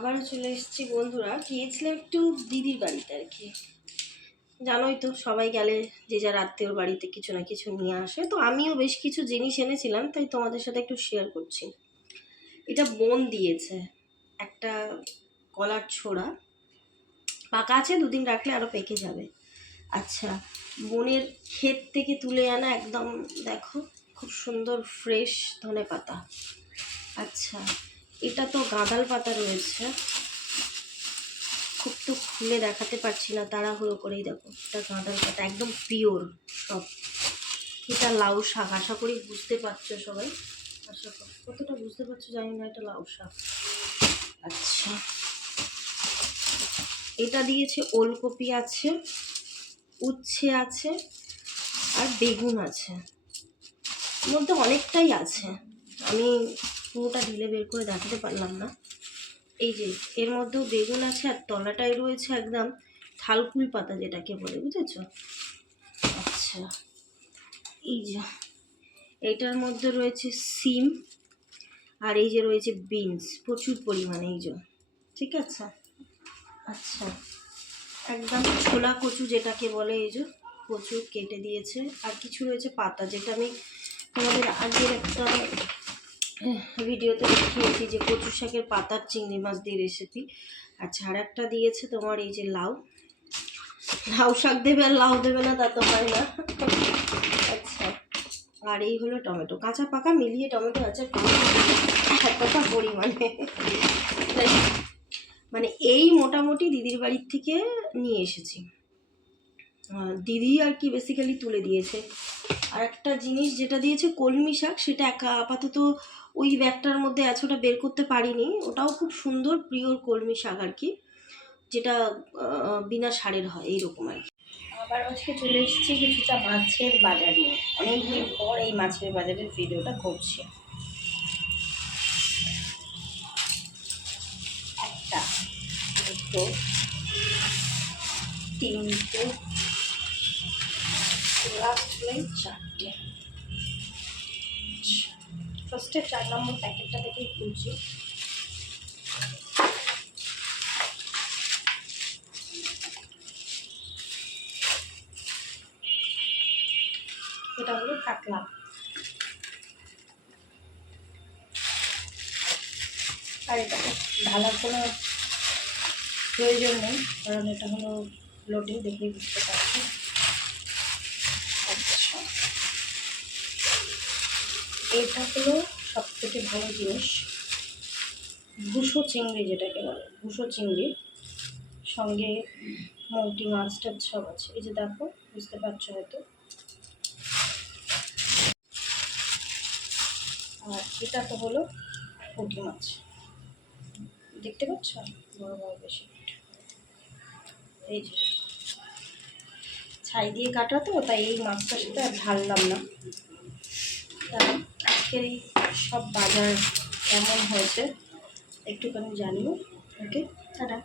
আবারও চলে এসেছি বন্ধুরা। গিয়েছিলাম একটু দিদির বাড়িতে আর কি। জানোই তো সবাই গেলে যে যার আত্মীয়র বাড়িতে কিছু না কিছু নিয়ে আসে, তো আমিও বেশ কিছু জিনিস এনেছিলাম, তাই তোমাদের সাথে একটু শেয়ার করছি। এটা বোন দিয়েছে, একটা কলার ছোড়া, পাকা আছে, দুদিন রাখলে আরও পেকে যাবে। আচ্ছা, বোনের ক্ষেত থেকে তুলে আনা একদম, দেখো খুব সুন্দর ফ্রেশ ধনে পাতা। আচ্ছা, এটা তো গাঁদাল পাতা রয়েছে, খুব তো খুলে দেখাতে পারছি না, তাড়াহুড়ো করেই দেখো। এটা গাঁদাল পাতা একদম পিওর সব। এটা লাউ শাক, আশা করি বুঝতে পারছো সবাই, আশা করি কতটা বুঝতে পারছো জানি না, এটা লাউ শাক। আচ্ছা, এটা দিয়েছে ওলকপি আছে, উচ্ছে আছে, আর বেগুন আছে, এর মধ্যে অনেকটাই আছে, আমি পুরোটা ঢেলে বের করে দেখাতে পারলাম না। এই যে এর মধ্যেও বেগুন আছে, আর তলাটায় রয়েছে একদম থালকুল পাতা যেটাকে বলে, বুঝেছ? আচ্ছা, এই যে এইটার মধ্যে রয়েছে সিম, আর এই যে রয়েছে বিনস প্রচুর পরিমাণে, এই যে, ঠিক আছে। আচ্ছা, একদম ছোলা কচু যেটাকে বলে, এই যে কচু কেটে দিয়েছে, আর কিছু রয়েছে পাতা, যেটা আমি তোমাদের আগের একটা ভিডিওতে দেখিয়েছি যে কচু শাকের পাতার চিংড়ি মাছ দিয়ে রেসিপি। আচ্ছা, আর একটা দিয়েছে তোমার এই যে লাউ, লাউ শাক দেবে আর লাউ দেবে না তা তো হয় না। আচ্ছা, আর এই হলো টমেটো, কাঁচা পাকা মিলিয়ে টমেটো আছে এতটা পরিমাণে, মানে এই মোটামুটি দিদির বাড়ির থেকে নিয়ে এসেছি। দিদি আর কি বেসিক্যালি তুলে দিয়েছে। আর একটা জিনিস যেটা দিয়েছে কলমি শাক, সেটা একা আপাতত ওই ব্যাগটার মধ্যে আছে, ওটা বের করতে পারিনি। ওটাও খুব সুন্দর পিওর কলমি শাক আর কি, যেটা বিনা সারের হয়, এইরকম আর কি। আবার আজকে চলে এসেছি কিছুটা মাছের বাজার নিয়ে, অনেকদিন পর এই মাছের বাজারের ভিডিওটা করছি। একটা, দুটো, তিনটে, লাস্ট লাইন চারটে। ফার্স্টে 4 নম্বর প্যাকেটটা থেকেই খুলছি। এটা হলো কাতলা, আর এটাকে ঢালার কোনো প্রয়োজন নেই, কারণ এটা হলো লোডিং, দেখেই বুঝতে পারছি। আচ্ছা, এটা হলো সব থেকে ভালো জিনিস, ভুসো চিংড়ি যেটাকে বলে, ভুসো চিংড়ি, সঙ্গে মৌটি মাছ টাছ সব আছে। এই যে দেখো, বুঝতে পারছো হয়তো। আর এটা তো হলো পুঁটি মাছ, দেখতে পাচ্ছ, বড় বড় বেশি। এই যে ছাই দিয়ে কাটা তো, তাই এই মাছটার সাথে আর ঢাললাম না। আজকের এই সব বাজার কেমন হয়েছে একটুখানি জানিও। ওকে, টাটা।